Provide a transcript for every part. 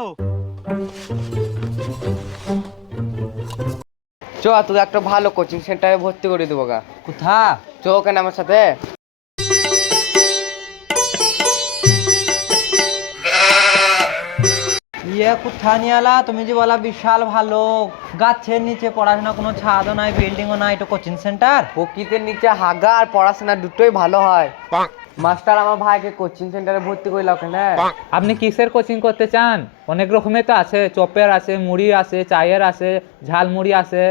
চলো। চ তুই একটা ভালো কোচিং সেন্টারে ভর্তি করে দেবো গা। কোথা? চ কেন আমার সাথে। ইয়ে কোথা নিয়ে আলা? তুমি যে বলা বিশাল ভালো, গাছের নিচে পড়াশোনা, কোনো ছাদও নাই, বিল্ডিংও নাই, এটা কোচিং সেন্টার? প্রকৃতির নিচে হাগা আর পড়াশোনা দুটোই ভালো হয়। মাস্টার আমার ভাইকে কোচিং সেন্টারে ভর্তি করলাম কেন? আপনি কিসের কোচিং করতে চান? অনেক রকমের তো আছে, চপের আছে, মুড়ি আছে, চায়ের আছে, ঝালমুড়ি আছে।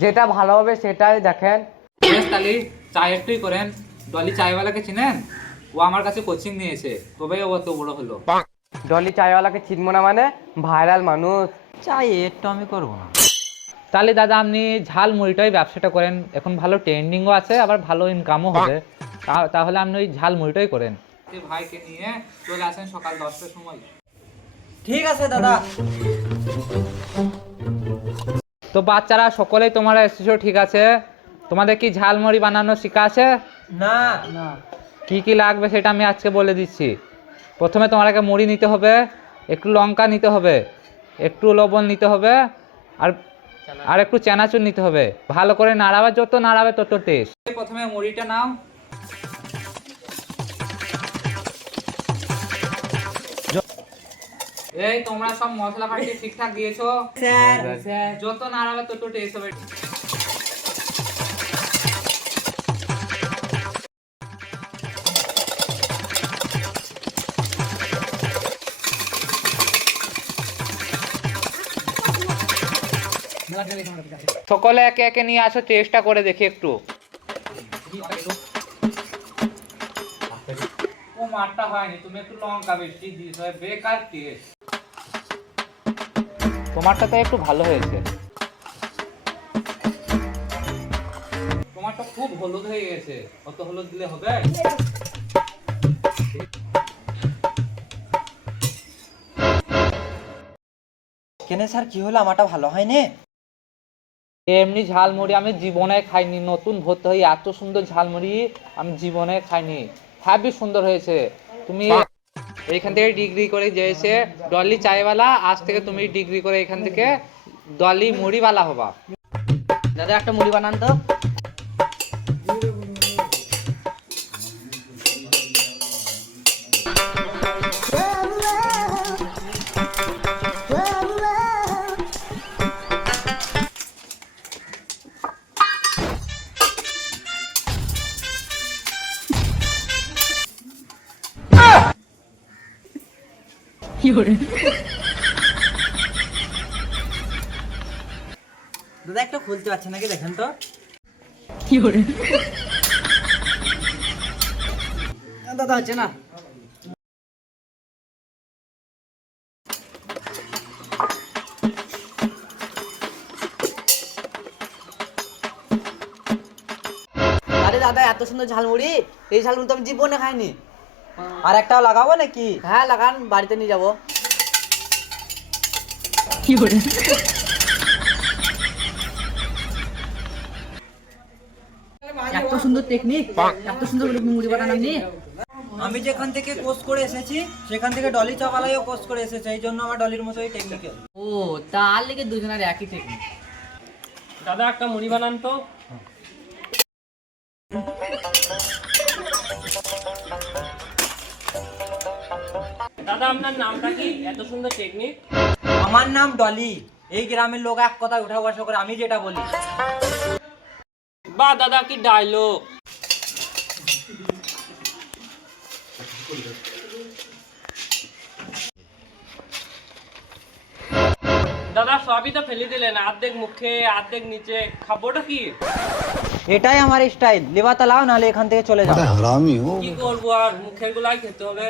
যেটা ভালো হবে সেটাই দেখেন। বেশ তাহলে চায়েরটাই করেন। ডলি চায়ওয়ালাকে চিনেন? ও আমার কাছে কোচিং নিয়েছে, তবেই ও এত বড় হলো। ডলি চায়ওয়ালাকে চিনবো না মানে? ভাইরাল মানুষ। চাই একটু আমি করবো না। তাহলে দাদা আপনি ঝালমুড়িটাই ব্যবসাটা করেন, এখন ভালো ট্রেন্ডিংও আছে, আবার ভালো ইনকামও হবে। তাহলে আপনি ওই ঝালমুড়িটাই করেন। ভাইকে নিয়ে চলে আসেন সকাল 10টার সময়। ঠিক আছে দাদা। তো বাচ্চারা সকলেই তোমরা এসেছো, ঠিক আছে? তোমাদের কি ঝালমুড়ি বানানো শেখা আছে? না না। কি কি লাগবে সেটা আমি আজকে বলে দিচ্ছি। প্রথমে তোমাকে মুড়ি নিতে হবে, একটু লঙ্কা নিতে হবে, একটু লবণ নিতে হবে, আর আর একটু চানাচুর নিতে হবে। ভালো করে নাড়াবে, যত নাড়াবে তত টেস্ট। প্রথমে মুড়িটা নাও। এই তোমরা সব মশলাপাতি ঠিকঠাক দিয়েছো? স্যার। যত নাড়াবে তত টেস্ট হবে। সকলে একে একে নিয়ে আসো, চেষ্টা করে দেখি একটু। ও মারটা হয়নি, তুমি একটু লঙ্কা বেশি দিয়েছো, বেকার টেস্ট। তোমারটা তো একটু ভালো হয়েছে। তোমারটা খুব হলুদ হয়ে গেছে, অত হলুদ দিলে হবে? কেন স্যার, কি হলো? আমারটা ভালো হয়নি? এমনি ঝালমুড়ি আমি জীবনে খাইনি, নতুন ভর্তি হয়ে এত সুন্দর ঝালমুড়ি আমি জীবনে খাইনি। হ্যাভি সুন্দর হয়েছে। তুমি এইখান থেকে ডিগ্রি করে যেয়েছে ডলি চায়ওয়ালা, আজ থেকে তুমি ডিগ্রি করে এখান থেকে ডলি মুড়িওয়ালা হবা। দাদা একটা মুড়ি বানান তো। দাদা একটু খুলতে পারছে নাকি দেখেন তো। দাদা হচ্ছে না। আরে দাদা এত সুন্দর ঝালমুড়ি, এই ঝালমুড়ি তো আমি জীবনে খাইনি। আর একটাও লাগাবো নাকি? হ্যাঁ লাগান, বাড়িতে নিয়ে যাবো। এত সুন্দর টেকনিক, এত সুন্দর মুড়ি বানানো নিয়ে। আমি যেখান থেকে কোর্স করে এসেছি সেখান থেকে ডলি চাওয়ালাইও কোর্স করে এসেছে, এই জন্য আমার ডলির মতোই টেকনিক্যাল। ও তার লেগে দুজনের একই টেকনিক। দাদা একটা মুড়ি বানান তো। দাদা আপনার নামটা কি? এত সুন্দর টেকনিক। আমার নাম ডলি। এই গ্রামের লোক এক কথা উঠা বসা করে আমি যেটা বলি। বাহ দাদা কি ডায়লগ। দাদা সবই তো ফেলে দিলেন, অর্ধেক মুখে অর্ধেক নিচে, খাবোটা কি? এটাই আমার স্টাইল। লেবাতা লাও, নাহলে এখান থেকে চলে যাও। কি করবো আর, মুখের গুলাই খেতে হবে।